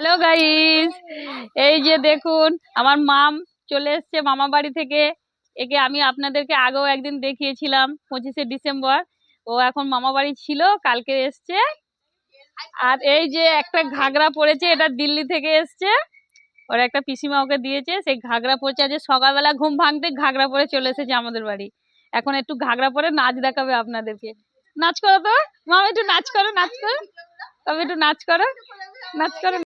Hello guys, এই যে দেখুন আমার মাম চলে এসছে মামা বাড়ি থেকে। একে আমি আপনাদেরকে আগেও একদিন দেখিয়েছিলাম 25শে ডিসেম্বর। ও এখন মামা বাড়ি ছিল, কালকে এসছে। আর এই যে একটা ঘাগরা পরেছে, এটা দিল্লি থেকে এসছে। ওর একটা পিসিমা ওকে দিয়েছে, সেই ঘাগরা পরেছে। আজ সকালবেলা ঘুম ভাঙতে ঘাগরা পরে চলে এসেছে আমাদের বাড়ি। এখন একটু ঘাগরা পরে নাচ দেখাবে আপনাদেরকে। নাচ করো তো মামা, একটু নাচ করো, নাচ করো, তবে একটু নাচ করো, নাচ করো।